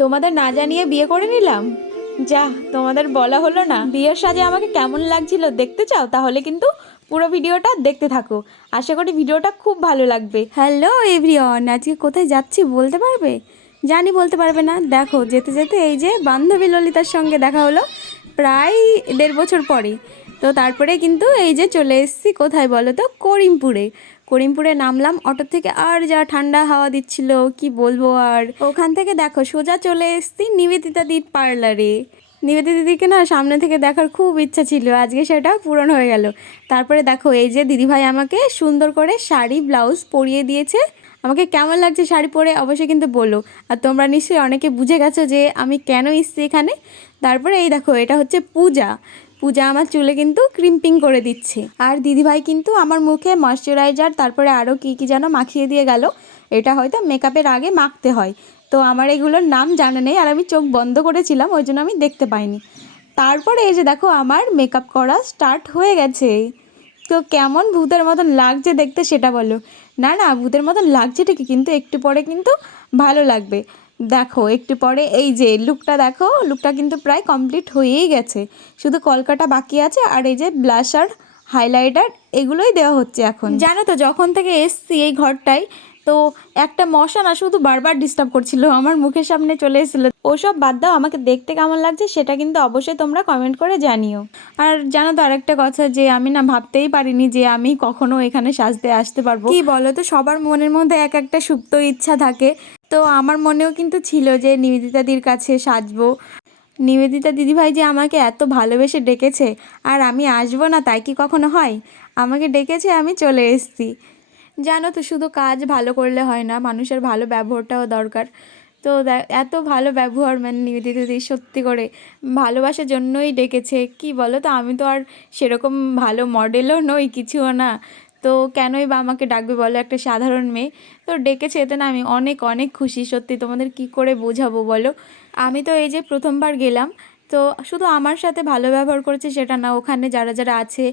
তোমাদের না জানিয়ে বিয়ে করে নিলাম? যা, তোমাদের বলা হলো না। বিয়ের সাজে আমাকে কেমন লাগছিল দেখতে চাও? তাহলে কিন্তু পুরো ভিডিওটা দেখতে থাকো। আশা করি ভিডিওটা খুব ভালো লাগবে। হ্যালো এভরিওয়ান, আজকে কোথায় যাচ্ছি বলতে পারবে? জানি বলতে পারবে না। দেখো, যেতে যেতে এই যে বান্ধবী ললিতার সঙ্গে দেখা হলো প্রায় দেড় বছর পরে। তো তারপরে কিন্তু এই যে চলে এসেছি, কোথায় বলো তো? করিমপুরে। করিমপুরে নামলাম। অটো থেকে আর যা ঠান্ডা হাওয়া দিচ্ছিল, কি বলব আর। ওখান থেকে দেখো, সোজা চলে এসছি নিবেদিতা দির পার্লারে। নিবেদিতা দিদিকে না সামনে থেকে দেখার খুব ইচ্ছা ছিল, আজকে সেটা পূরণ হয়ে গেল। তারপরে দেখো, এই যে দিদিভাই আমাকে সুন্দর করে শাড়ি, ব্লাউজ পরিয়ে দিয়েছে। আমাকে কেমন লাগছে শাড়ি পরে অবশ্যই কিন্তু বলো। আর তোমরা নিশ্চয়ই অনেকে বুঝে গেছো যে আমি কেন এসেছি এখানে। তারপরে এই দেখো, এটা হচ্ছে পূজা। পূজা আমার চুলে কিন্তু ক্রিম্পিং করে দিচ্ছে। আর দিদিভাই কিন্তু আমার মুখে ময়শ্চারাইজার তারপরে আরও কী কী যেন মাখিয়ে দিয়ে গেল। এটা হয়তো মেকআপের আগে মাখতে হয়। তো আমার এগুলোর নাম জানা নেই আর আমি চোখ বন্ধ করেছিলাম, ওই জন্য আমি দেখতে পাইনি। তারপরে এই যে দেখো, আমার মেকআপ করা স্টার্ট হয়ে গেছে। তো কেমন ভূতের মতন লাগছে দেখতে সেটা বলো। না না, ভূতের মতন লাগছে ঠিকই কিন্তু একটু পরে কিন্তু ভালো লাগবে। দেখো একটু পরে এই যে লুকটা দেখো লুকটা কিন্তু প্রায় কমপ্লিট হয়েই গেছে। শুধু কলকাটা বাকি আছে আর এই যে ব্লাশার হাইলাইটার এগুলোই দেওয়া হচ্ছে এখন। জানো তো যখন থেকে এসছি এই ঘরটায় তো একটা মশা না শুধু বারবার ডিস্টার্ব করছিল আমার মুখের সামনে চলে এসেছিল। ওসব বাদ দাও আমাকে দেখতে কেমন লাগছে সেটা কিন্তু অবশ্যই তোমরা কমেন্ট করে জানিও। আর জানো তো আরেকটা কথা যে আমি না ভাবতেই পারিনি যে আমি কখনো এখানে সাজতে আসতে পারব। কি বলো তো সবার মনের মধ্যে এক একটা সুপ্ত ইচ্ছা থাকে। তো আমার মনেও কিন্তু ছিল যে নিবেদিতাদির কাছে সাজবো। নিবেদিতা দিদিভাই যে আমাকে এত ভালোবেসে ডেকেছে, আর আমি আসব না, তাই কি কখনো হয়? আমাকে ডেকেছে, আমি চলে এসেছি। জানো তো, শুধু কাজ ভালো করলে হয় না, মানুষের ভালো ব্যবহারটাও দরকার। তো এত ভালো ব্যবহার মানে নিবেদিতা দিদি সত্যি করে ভালোবাসার জন্যই ডেকেছে, কি বলো তো? আমি তো আর সেরকম ভালো মডেলও নই, কিছুও না। তো কেনই বা আমাকে ডাকবে বলো, একটা সাধারণ মেয়ে। তো ডেকেছে এতে না আমি অনেক অনেক খুশি। সত্যি তোমাদের কি করে বোঝাবো বলো? আমি তো এই যে প্রথমবার গেলাম, তো শুধু আমার সাথে ভালো ব্যবহার করেছে সেটা না, ওখানে যারা যারা আছে,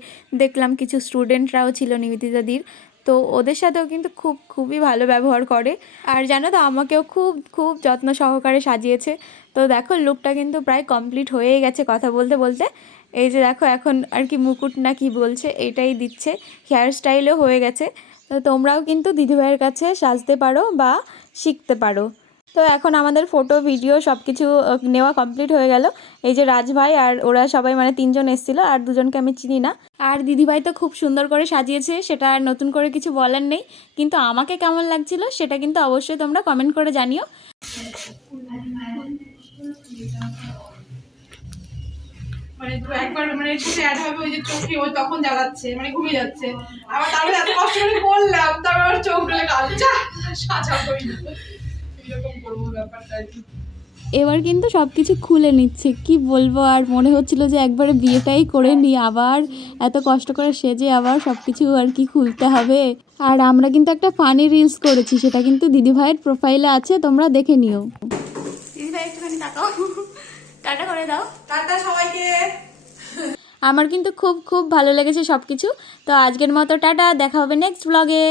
দেখলাম কিছু স্টুডেন্টরাও ছিল নিবেদিতাদির তো ওদের সাথেও কিন্তু খুব, খুবই ভালো ব্যবহার করে। আর জানো তো, আমাকেও খুব খুব যত্ন সহকারে সাজিয়েছে। তো দেখো, লুকটা কিন্তু প্রায় কমপ্লিট হয়েই গেছে কথা বলতে বলতে। এই যে দেখো, এখন আর কি মুকুট না কি বলছে, এটাই দিচ্ছে। হেয়ার স্টাইলও হয়ে গেছে। তো তোমরাও কিন্তু দিদিভাইয়ের কাছে সাজতে পারো বা শিখতে পারো। তো এখন আমাদের ফটো ভিডিও সব কিছু নেওয়া কমপ্লিট হয়ে গেল। এই যে রাজভাই আর ওরা সবাই মানে তিনজন এসেছিল, আর দুজনকে আমি চিনি না। আর দিদিভাই তো খুব সুন্দর করে সাজিয়েছে, সেটা আর নতুন করে কিছু বলার নেই। কিন্তু আমাকে কেমন লাগছিল সেটা কিন্তু অবশ্যই তোমরা কমেন্ট করে জানিও। মানে মানে তখন জ্বালাচ্ছে মানে ঘুমিয়ে যাচ্ছে। আবার তারপরে এত কষ্ট করে করলাম তারপর চোখ কাল সাজা করি। এবার কিন্তু সব কিছু খুলে নিচ্ছে। কি বলব? আর মনে হচ্ছিল যে একবারে বিয়েটাই করে নিই। আবার এত কষ্ট করে সেজে আবার সব কিছু আর কি খুলতে হবে। আর আমরা কিন্তু একটা ফানি রিলস করেছি। সেটা কিন্তু দিদিভাইয়ের প্রোফাইলে আছে। তোমরা দেখে নিও। দিদিভাই একটুখানি তাকাও। টাটা করে দাও। টাটা সবাইকে। আমার কিন্তু খুব খুব ভালো লেগেছে সব কিছু তো আজকের মতো টাটা। দেখা হবে নেক্সট ব্লগে